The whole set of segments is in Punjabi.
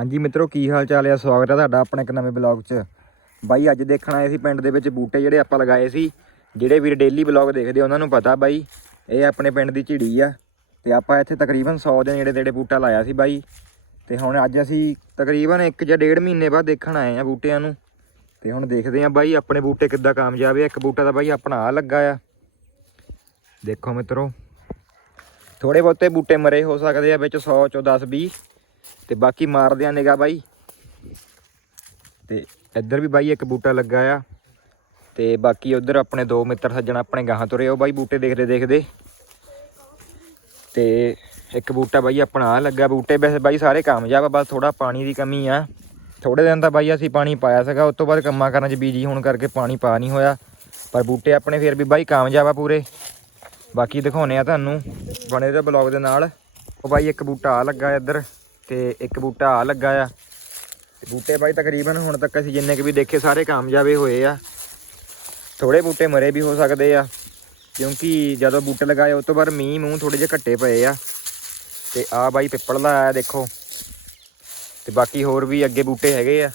ਹਾਂਜੀ ਮਿੱਤਰੋ, ਕੀ ਹਾਲ ਚਾਲ ਆ? ਸਵਾਗਤ ਹੈ ਤੁਹਾਡਾ ਆਪਣੇ ਇੱਕ ਨਵੇਂ ਬਲੌਗ 'ਚ। ਬਾਈ, ਅੱਜ ਦੇਖਣ ਆਏ ਸੀ ਪਿੰਡ ਦੇ ਵਿੱਚ ਬੂਟੇ ਜਿਹੜੇ ਆਪਾਂ ਲਗਾਏ ਸੀ, ਜਿਹੜੇ ਵੀਰ ਡੇਲੀ ਬਲੌਗ ਦੇਖਦੇ ਉਹਨਾਂ ਨੂੰ ਪਤਾ ਬਾਈ, ਇਹ ਆਪਣੇ ਪਿੰਡ ਦੀ ਝਿੜੀ ਆ। ਤੇ ਆਪਾਂ ਇੱਥੇ ਤਕਰੀਬਨ 100 ਦੇ ਨੇੜੇ ਤੇੜੇ ਬੂਟਾ ਲਾਇਆ ਸੀ ਬਾਈ। ਤੇ ਹੁਣ ਅੱਜ ਅਸੀਂ ਤਕਰੀਬਨ 1 ਜਾਂ 1.5 ਮਹੀਨੇ ਬਾਅਦ ਦੇਖਣ ਆਏ ਆ ਬੂਟਿਆਂ ਨੂੰ। ਤੇ ਹੁਣ ਦੇਖਦੇ ਆ ਬਾਈ, ਆਪਣੇ ਬੂਟੇ ਕਿੱਦਾਂ ਕਾਮਯਾਬ ਆ। ਇੱਕ ਬੂਟਾ ਤਾਂ ਬਾਈ ਆਪਣਾ ਆ ਲੱਗਾ ਆ। ਦੇਖੋ ਮਿੱਤਰੋ ਥੋੜੇ ਬਹੁਤੇ ਬੂਟੇ ਮਰੇ ਹੋ ਸਕਦੇ ਆ ਵਿੱਚ 100 ਚੋਂ 10 20 ਤੇ ਬਾਕੀ ਮਾਰਦੇ ਆ ਨਿਗਾ ਬਾਈ। ਤੇ ਇੱਧਰ ਵੀ ਬਾਈ ਇੱਕ ਬੂਟਾ ਲੱਗਾ ਆ। ਤੇ ਬਾਕੀ ਉਧਰ ਆਪਣੇ ਦੋ ਮਿੱਤਰ ਸੱਜਣ ਆਪਣੇ ਗਾਹਾਂ ਤੁਰੇ ਉਹ ਬਾਈ ਬੂਟੇ ਦੇਖਦੇ ਦੇਖਦੇ। ਤੇ ਇੱਕ ਬੂਟਾ ਬਾਈ ਆਪਣਾ ਆਹ ਲੱਗਾ ਬੂਟੇ। ਵੈਸੇ ਬਾਈ ਸਾਰੇ ਕਾਮਯਾਬ ਆ, ਬਸ ਥੋੜਾ ਪਾਣੀ ਦੀ ਕਮੀ ਆ। ਥੋੜੇ ਦਿਨ ਤਾਂ ਬਾਈ ਅਸੀਂ ਪਾਣੀ ਪਾਇਆ ਸੀਗਾ। ਉਸ ਤੋਂ ਬਾਅਦ ਕੰਮਾਂ ਕਰਨ 'ਚ ਬੀਜੀ ਹੋਣ ਕਰਕੇ ਪਾਣੀ ਪਾ ਨਹੀਂ ਹੋਇਆ। ਪਰ ਬੂਟੇ ਆਪਣੇ ਫਿਰ ਵੀ ਬਾਈ ਕਾਮਯਾਬ ਆ ਪੂਰੇ। ਬਾਕੀ ਦਿਖਾਉਨੇ ਆ ਤੁਹਾਨੂੰ ਬਣੇ ਦੇ ਬਲੌਗ ਦੇ ਨਾਲ। ਉਹ ਬਾਈ ਇੱਕ ਬੂਟਾ ਆ ਲੱਗਾ ਇੱਧਰ। ਤੇ ਇੱਕ ਬੂਟਾ ਆ ਲੱਗਾ ਆ। ਤੇ ਬੂਟੇ ਬਾਈ ਤਕਰੀਬਨ ਹੁਣ ਤੱਕ ਅਸੀਂ ਜਿੰਨੇ ਕੁ ਵੀ ਦੇਖੇ, ਸਾਰੇ ਕਾਮਯਾਬੇ ਹੋਏ ਆ। ਥੋੜੇ ਬੂਟੇ ਮਰੇ ਵੀ ਹੋ ਸਕਦੇ ਆ, ਕਿਉਂਕਿ ਜਦੋਂ ਬੂਟੇ ਲਗਾਏ, ਉਸ ਤੋਂ ਬਾਅਦ ਮੀਂਹ ਮੂੰਹ ਥੋੜੇ ਜਿਹੇ ਘੱਟੇ ਪਏ ਆ। ਤੇ ਆ ਬਾਈ ਪਿੱਪਲ ਦਾ ਆਇਆ, ਦੇਖੋ। ਤੇ ਬਾਕੀ ਹੋਰ ਵੀ ਅੱਗੇ ਬੂਟੇ ਹੈਗੇ ਆ।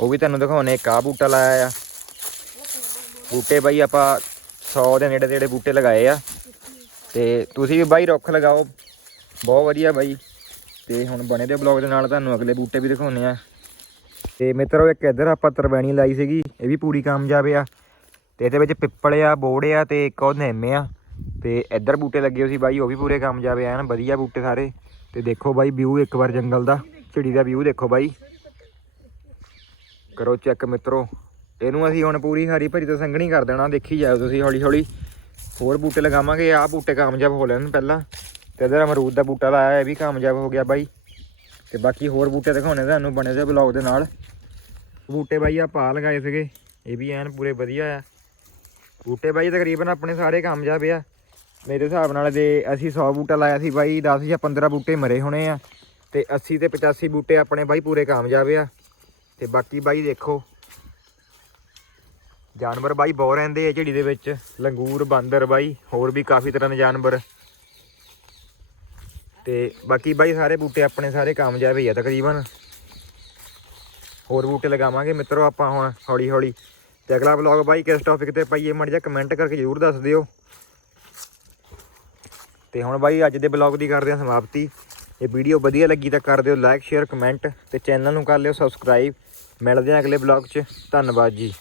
ਉਹ ਵੀ ਤੁਹਾਨੂੰ ਦਿਖਾਉਣੇ, ਇੱਕ ਆ ਬੂਟਾ ਲਾਇਆ ਆ। ਬੂਟੇ ਬਾਈ ਆਪਾਂ 100 ਦੇ ਨੇੜੇ ਤੇੜੇ ਬੂਟੇ ਲਗਾਏ ਆ। ਤੇ ਤੁਸੀਂ ਵੀ ਬਾਈ ਰੁੱਖ ਲਗਾਓ। ਬਹੁਤ ਵਧੀਆ ਬਾਈ। ਤੇ ਹੁਣ ਬਣੇ ਦੇ ਬਲੌਗ ਦੇ ਨਾਲ ਤੁਹਾਨੂੰ ਅਗਲੇ ਬੂਟੇ ਵੀ ਦਿਖਾਉਣੇ ਆ ਤੇ ਮਿੱਤਰੋ, ਇੱਕ ਇੱਧਰ ਆਪਾਂ ਤਰਵੈਣੀ ਲਾਈ ਸੀਗੀ, ਇਹ ਵੀ ਪੂਰੀ ਕਾਮਯਾਬ ਆ। ਤੇ ਇਹਦੇ ਵਿੱਚ ਪਿੱਪਲ ਆ, ਬੋੜ ਆ ਤੇ ਇੱਕ ਉਹ ਨਿੰਮ ਆ। ਤੇ ਇੱਧਰ ਬੂਟੇ ਲੱਗੇ ਹੋਏ ਸੀ ਬਾਈ, ਉਹ ਵੀ ਪੂਰੇ ਕਾਮਯਾਬ ਆ, ਐਨ ਵਧੀਆ ਬੂਟੇ ਸਾਰੇ। ਤੇ ਦੇਖੋ ਬਾਈ ਵਿਊ ਇੱਕ ਵਾਰ ਜੰਗਲ ਦਾ, ਝਿੜੀ ਦਾ ਵਿਊ ਦੇਖੋ ਬਾਈ। ਕਰੋ ਚੈੱਕ ਮਿੱਤਰੋ। ਇਹਨੂੰ ਅਸੀਂ ਹੁਣ ਪੂਰੀ ਹਰੀ ਭਰੀ ਤਾਂ ਸੰਘਣੀ ਕਰ ਦੇਣਾ, ਦੇਖੀ ਜਾਓ ਤੁਸੀਂ ਹੌਲੀ ਹੌਲੀ ਹੋਰ ਬੂਟੇ ਲਗਾਵਾਂਗੇ, ਆਹ ਬੂਟੇ ਕਾਮਯਾਬ ਹੋ ਲੈਣ ਪਹਿਲਾਂ। ਤੇ ਇਧਰ ਅਮਰੂਦ ਦਾ ਬੂਟਾ ਲਾਇਆ, ਇਹ ਵੀ ਕਾਮਯਾਬ ਹੋ ਗਿਆ ਬਾਈ। ਤੇ ਬਾਕੀ ਹੋਰ ਬੂਟੇ ਦਿਖਾਉਣੇ ਤੁਹਾਨੂੰ, ਬਣੇ ਦੇ ਬਲੌਗ ਦੇ ਨਾਲ। ਬੂਟੇ ਬਾਈ ਆ ਪਾ ਲਗਾਏ ਸੀਗੇ, ਇਹ ਵੀ ਐਨ ਪੂਰੇ ਵਧੀਆ ਆ। ਬੂਟੇ ਬਾਈ ਤਕਰੀਬਨ ਆਪਣੇ ਸਾਰੇ ਕਾਮਯਾਬ ਆ। ਮੇਰੇ ਹਿਸਾਬ ਨਾਲ ਜੇ ਅਸੀਂ 100 ਬੂਟਾ ਲਾਇਆ ਸੀ ਬਾਈ 10 ਜਾਂ 15 ਬੂਟੇ ਮਰੇ ਹੋਣੇ ਆ। ਤੇ 80 ਤੇ 85 ਬੂਟੇ ਆਪਣੇ ਬਾਈ ਪੂਰੇ ਕਾਮਯਾਬ ਆ। ਤੇ ਬਾਕੀ ਬਾਈ ਦੇਖੋ, ਜਾਨਵਰ ਬਾਈ ਬਹੁਤ ਰਹਿੰਦੇ ਆ ਝਿੜੀ ਦੇ ਵਿੱਚ। ਲੰਗੂਰ, ਬਾਂਦਰ ਬਾਈ, ਹੋਰ ਵੀ ਕਾਫੀ ਤਰ੍ਹਾਂ ਦੇ ਜਾਨਵਰ। ਤੇ ਬਾਕੀ ਬਾਈ ਸਾਰੇ ਬੂਟੇ ਆਪਣੇ ਸਾਰੇ ਕਾਮਯਾਬ ਹੀ ਆ ਤਕਰੀਬਨ। ਹੋਰ ਬੂਟੇ ਲਗਾਵਾਂਗੇ ਮਿੱਤਰੋ ਆਪਾਂ ਹੁਣ ਹੌਲੀ ਹੌਲੀ। ਤੇ ਅਗਲਾ ਵਲੌਗ ਬਾਈ ਕਿਸ ਟੌਪਿਕ ਤੇ ਪਾਈਏ ਮੜ ਜਾ ਕਮੈਂਟ ਕਰਕੇ ਜਰੂਰ ਦੱਸ ਦਿਓ। ਤੇ ਹੁਣ ਬਾਈ ਅੱਜ ਦੇ ਬਲੌਗ ਦੀ ਕਰਦੇ ਹਾਂ ਸਮਾਪਤੀ। ਇਹ ਵੀਡੀਓ ਵਧੀਆ ਲੱਗੀ ਤਾਂ ਕਰ ਦਿਓ ਲਾਈਕ ਸ਼ੇਅਰ ਕਮੈਂਟ ਤੇ ਚੈਨਲ ਨੂੰ ਕਰ ਲਿਓ ਸਬਸਕ੍ਰਾਈਬ ਮਿਲਦੇ ਹਾਂ ਅਗਲੇ ਬਲੌਗ 'ਚ। ਧੰਨਵਾਦ ਜੀ।